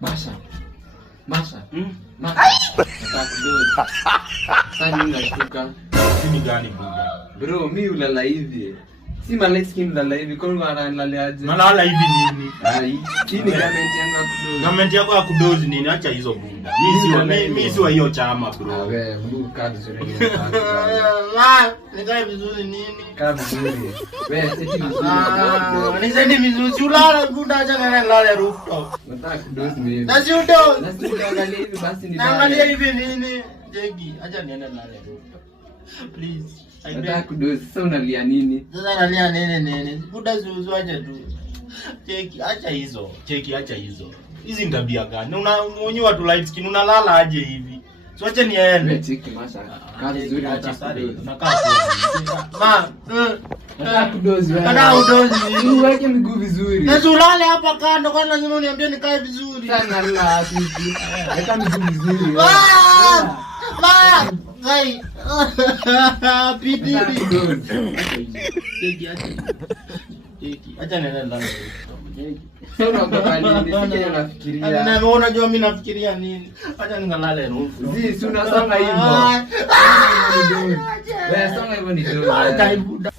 Masha. Masha. Nataka kudozi. Sasa ninashtuka. Sini gani buda? Bro, mimi ulala hivi. Si light skin ulala hivi. Kwa nini analala aje? Nalala hivi nini? Ai, chini government yangu kudozi. Government yako ya kudozi nini? Acha hizo buda. Mimi si wa hiyo chama bro. Ah wewe, mbu kadi zuri. Nikae vizuri nini? Kadi zuri. Wewe seti vizuri. Nisaidia vizuri. Ulala buda, acha nalala rooftop. Nataka kudozi mimi. Na si udo. Na si uangalie hivi basi ni. Naangalia hivi nini? Jegi, acha niende nalala rooftop. Please. Nataka kudozi. Sasa unalia nini? Sasa nalia nini? Buda zuzu acha tu. Cheki, acha hizo. Acha hizo. Hizi ni tabia gani? Unaonyi watu light skin unalala aje hivi? So acha niende. Cheki Masha. Kazi nzuri Acha nataka sare. kudozi. Unakaa kwa. Nataka kudozi wewe. Kana udozi. Uweke miguu vizuri. Na ulale hapa kando kwani lazima uniambie nikae vizuri. Sana la sisi. Weka miguu vizuri. Gai. Pipi. Cheki, acha niende ndani. Sasa unaogopa nini? Sije unafikiria. Na unajua mimi nafikiria nini? Acha ningalale rooftop. Si unasonga hivyo. Wewe songa hivyo ni dogo. Buda.